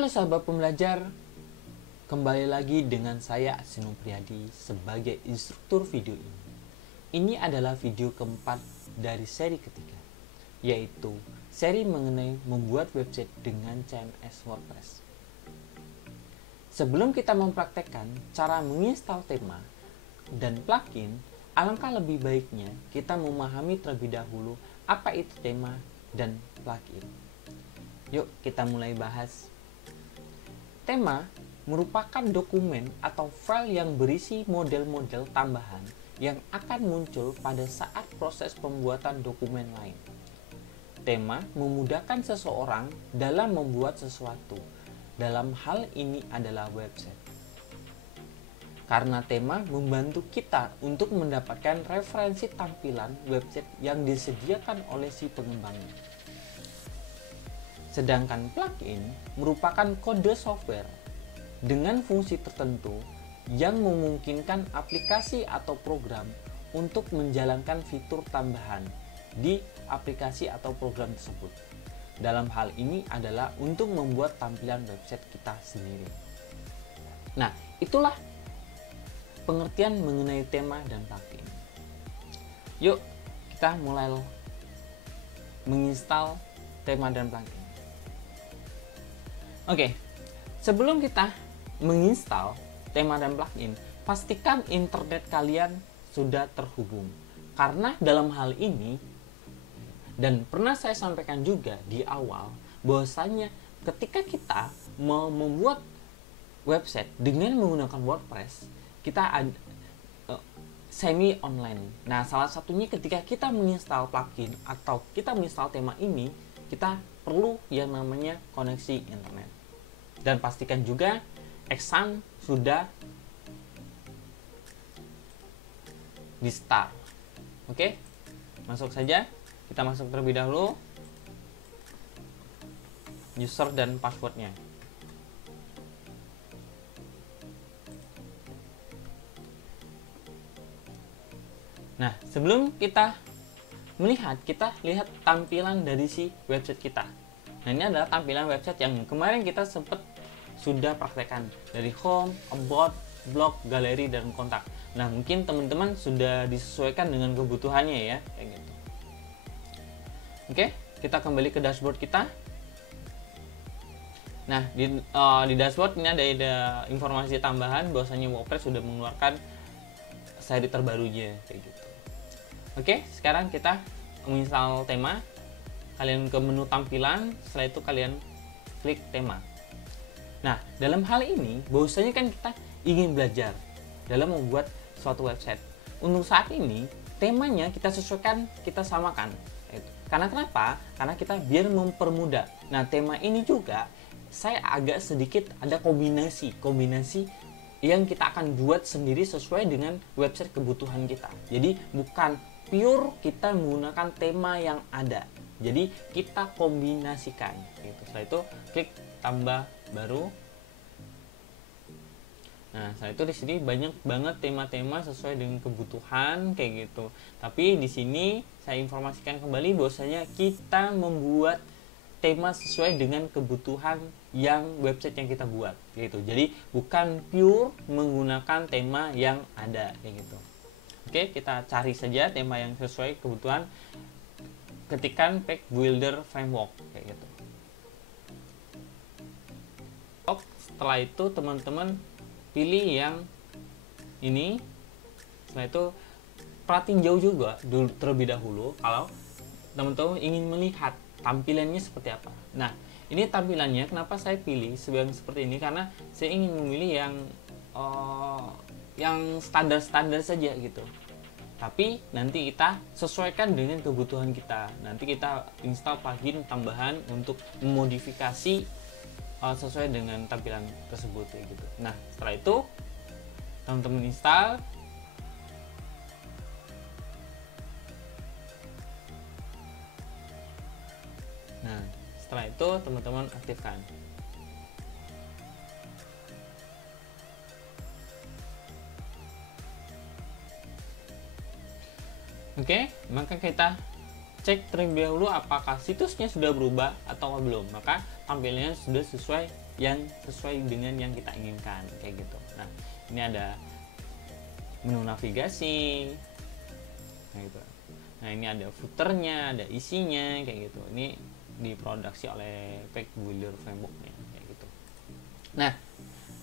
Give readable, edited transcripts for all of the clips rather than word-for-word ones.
Halo sahabat pembelajar, kembali lagi dengan saya Asino Priyadi sebagai instruktur video ini. Ini adalah video keempat dari seri ketiga, yaitu seri mengenai membuat website dengan CMS WordPress. Sebelum kita mempraktekkan cara menginstal tema dan plugin, alangkah lebih baiknya kita memahami terlebih dahulu apa itu tema dan plugin. Yuk kita mulai bahas. Tema merupakan dokumen atau file yang berisi model-model tambahan yang akan muncul pada saat proses pembuatan dokumen lain. Tema memudahkan seseorang dalam membuat sesuatu. Dalam hal ini adalah website. Karena tema membantu kita untuk mendapatkan referensi tampilan website yang disediakan oleh si pengembangnya. Sedangkan plugin merupakan kode software dengan fungsi tertentu yang memungkinkan aplikasi atau program untuk menjalankan fitur tambahan di aplikasi atau program tersebut. Dalam hal ini adalah untuk membuat tampilan website kita sendiri. Nah, itulah pengertian mengenai tema dan plugin. Yuk, kita mulai menginstal tema dan plugin. Oke, sebelum kita menginstal tema dan plugin, pastikan internet kalian sudah terhubung. Karena dalam hal ini, dan pernah saya sampaikan juga di awal, bahwasanya ketika kita mau membuat website dengan menggunakan WordPress, kita ada semi online. Nah, salah satunya ketika kita menginstal plugin atau kita menginstal tema ini, kita perlu yang namanya koneksi internet. Dan pastikan juga Xsun sudah di start. Oke, masuk saja. Kita masuk terlebih dahulu user dan passwordnya. Nah, sebelum kita melihat, kita lihat tampilan dari si website kita. Nah, ini adalah tampilan website yang kemarin kita sempat sudah praktekkan dari home, about, blog, galeri, dan kontak. Nah, mungkin teman-teman sudah disesuaikan dengan kebutuhannya ya, kayak gitu. Oke, kita kembali ke dashboard kita. Nah, di dashboard ini ada informasi tambahan bahwasanya WordPress sudah mengeluarkan seri terbarunya, kayak gitu. Oke, sekarang kita menginstal tema. Kalian ke menu tampilan, setelah itu kalian klik tema. Nah, dalam hal ini, bahwasanya kan kita ingin belajar dalam membuat suatu website. Untuk saat ini, temanya kita sesuaikan, kita samakan. Karena kenapa? Karena kita biar mempermudah. Nah, tema ini juga saya agak sedikit ada kombinasi yang kita akan buat sendiri sesuai dengan website kebutuhan kita. Jadi bukan pure kita menggunakan tema yang ada. Jadi kita kombinasikan. Gitu. Setelah itu klik tambah baru. Nah, setelah itu di sini banyak banget tema-tema sesuai dengan kebutuhan kayak gitu. Tapi di sini saya informasikan kembali bahwasanya kita membuat tema sesuai dengan kebutuhan yang website yang kita buat gitu. Jadi bukan pure menggunakan tema yang ada kayak gitu. Oke, kita cari saja tema yang sesuai kebutuhan. Ketikan Page Builder Framework kayak gitu. Setelah itu teman-teman pilih yang ini. Setelah itu perhatiin jauh juga terlebih dahulu kalau teman-teman ingin melihat tampilannya seperti apa. Nah, ini tampilannya kenapa saya pilih seperti ini, karena saya ingin memilih yang standar-standar saja gitu. Tapi nanti kita sesuaikan dengan kebutuhan kita. Nanti kita install plugin tambahan untuk memodifikasi sesuai dengan tampilan tersebut ya gitu. Nah, setelah itu teman-teman install. Nah, setelah itu teman-teman aktifkan. Oke, maka kita cek terlebih dahulu apakah situsnya sudah berubah atau belum. Maka tampilannya sudah sesuai yang sesuai dengan yang kita inginkan kayak gitu. Nah, ini ada menu navigasi, nah gitu. Nah, ini ada footernya, ada isinya kayak gitu. Ini diproduksi oleh Page Builder Framework-nya kayak gitu. Nah,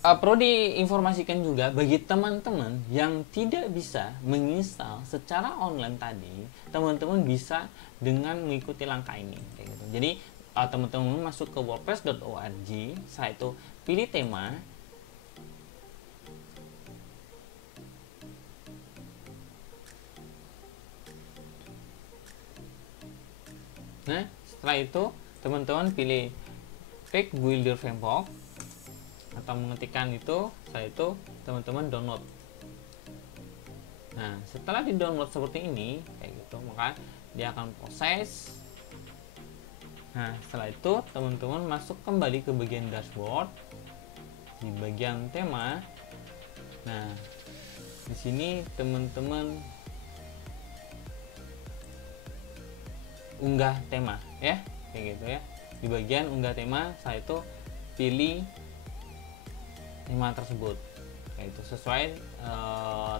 perlu diinformasikan juga bagi teman-teman yang tidak bisa menginstal secara online tadi, teman-teman bisa dengan mengikuti langkah ini kayak gitu. Jadi teman-teman masuk ke wordpress.org, setelah itu pilih tema. Nah, setelah itu teman-teman pilih Page Builder Framework atau mengetikkan itu, setelah itu teman-teman download. Nah, setelah di download seperti ini kayak gitu, maka dia akan proses. Nah, setelah itu teman-teman masuk kembali ke bagian dashboard, di bagian tema. Nah, di sini teman-teman unggah tema ya, kayak gitu ya. Di bagian unggah tema, setelah itu pilih tema tersebut, yaitu sesuai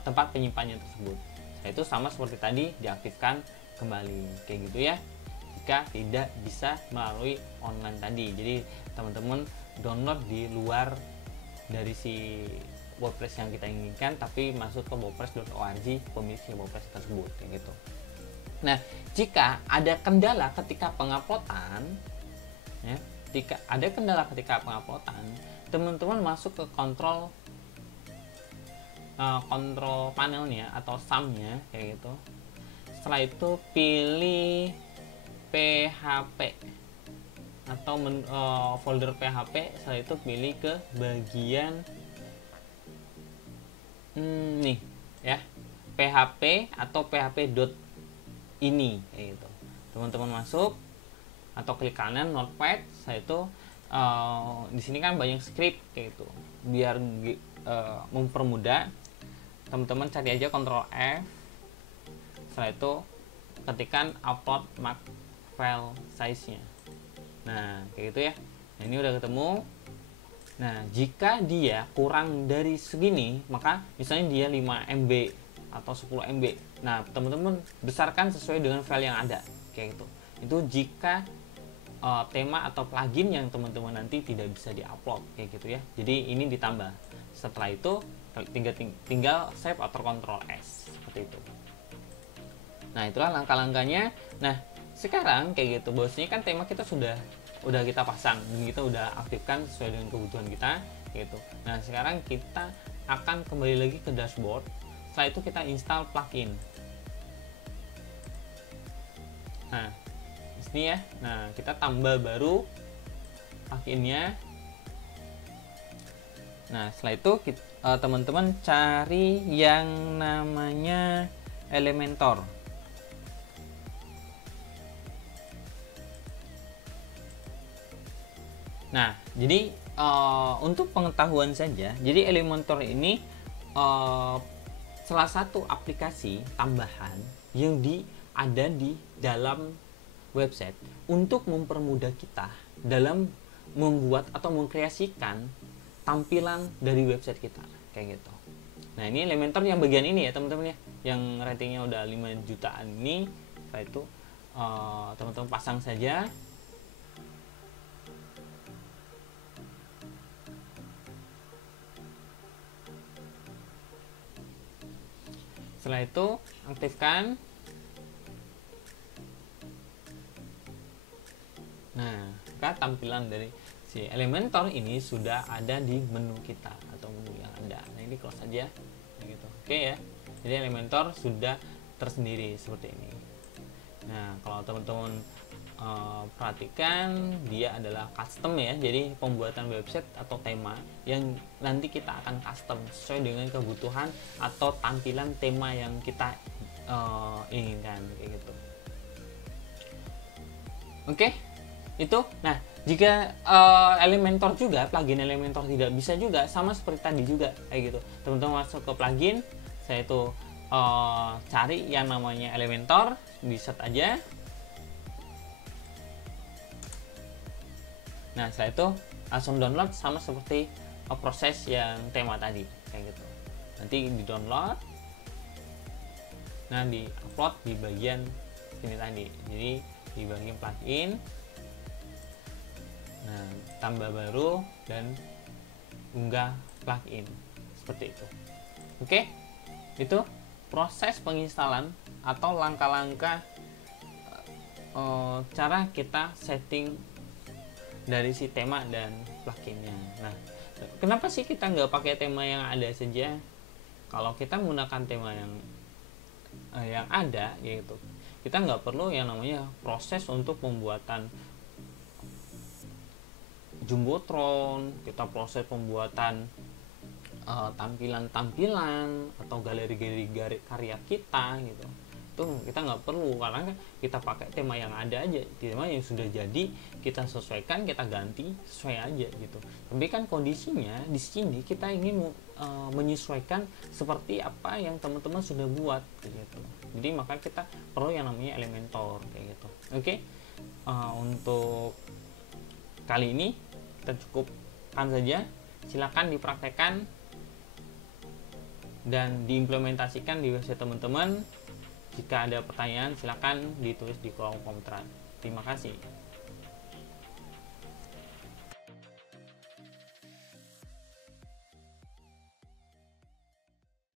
tempat penyimpanannya tersebut. Setelah itu sama seperti tadi, diaktifkan kembali kayak gitu ya, jika tidak bisa melalui online tadi. Jadi teman-teman download di luar dari si WordPress yang kita inginkan, tapi masuk ke wordpress.org, pemilik WordPress tersebut kayak gitu. Nah, jika ada kendala ketika penguploadan ya, jika ada kendala ketika penguploadan, teman-teman masuk ke kontrol panelnya atau sum-nya kayak gitu. Setelah itu pilih PHP atau folder PHP. Setelah itu pilih ke bagian nih ya, PHP atau php.ini kayak gitu. Teman-teman masuk atau klik kanan notepad. Setelah itu di sini kan banyak script kayak gitu. Biar mempermudah, teman-teman cari aja Ctrl F. Setelah itu ketikkan upload mark file size-nya. Nah, kayak gitu ya. Nah, ini udah ketemu. Nah, jika dia kurang dari segini, maka misalnya dia 5 MB atau 10 MB. Nah, teman-teman besarkan sesuai dengan file yang ada kayak gitu. Itu jika tema atau plugin yang teman-teman nanti tidak bisa diupload kayak gitu ya. Jadi ini ditambah. Setelah itu tinggal save atau Ctrl S seperti itu. Nah, itulah langkah-langkahnya. Nah, sekarang kayak gitu, bosnya kan tema kita sudah kita pasang dan kita udah aktifkan sesuai dengan kebutuhan kita gitu. Nah, sekarang kita akan kembali lagi ke dashboard. Setelah itu kita install plugin. Nah, di sini ya. Nah, kita tambah baru pluginnya. Nah, setelah itu teman-teman cari yang namanya Elementor. Nah, jadi untuk pengetahuan saja, jadi Elementor ini salah satu aplikasi tambahan yang ada di dalam website untuk mempermudah kita dalam membuat atau mengkreasikan tampilan dari website kita kayak gitu. Nah, ini Elementor yang bagian ini ya teman-teman ya, yang ratingnya udah 5 jutaan ini. Setelah itu teman-teman pasang saja. Setelah itu aktifkan. Nah, maka tampilan dari si Elementor ini sudah ada di menu kita atau menu yang ada. Nah, ini close saja gitu. Oke ya. Jadi Elementor sudah tersendiri seperti ini. Nah, kalau teman-teman perhatikan, dia adalah custom ya. Jadi pembuatan website atau tema yang nanti kita akan custom sesuai dengan kebutuhan atau tampilan tema yang kita inginkan kayak gitu. Oke, itu. Nah, jika Elementor juga, plugin Elementor tidak bisa juga, sama seperti tadi juga kayak gitu. Teman-teman masuk ke plugin, saya itu cari yang namanya Elementor, bisa aja. Nah, setelah itu langsung download sama seperti proses yang tema tadi kayak gitu. Nanti di download, nah di upload di bagian ini tadi, jadi di bagian plugin, nah tambah baru dan unggah plugin seperti itu. Oke, itu proses penginstalan atau langkah-langkah cara kita setting dari si tema dan pluginnya. Nah, kenapa sih kita nggak pakai tema yang ada saja? Kalau kita menggunakan tema yang ada gitu, kita nggak perlu yang namanya proses untuk pembuatan jumbotron, kita proses pembuatan tampilan-tampilan atau galeri-galeri karya kita gitu. Itu kita nggak perlu, karena kita pakai tema yang ada aja, tema yang sudah jadi kita sesuaikan, kita ganti sesuai aja gitu. Tapi kan kondisinya di sini kita ingin menyesuaikan seperti apa yang teman-teman sudah buat gitu. Jadi maka kita perlu yang namanya Elementor kayak gitu. Oke. Untuk kali ini kita cukupkan saja. Silakan dipraktekkan dan diimplementasikan di website teman-teman. Jika ada pertanyaan, silakan ditulis di kolom komentar. Terima kasih.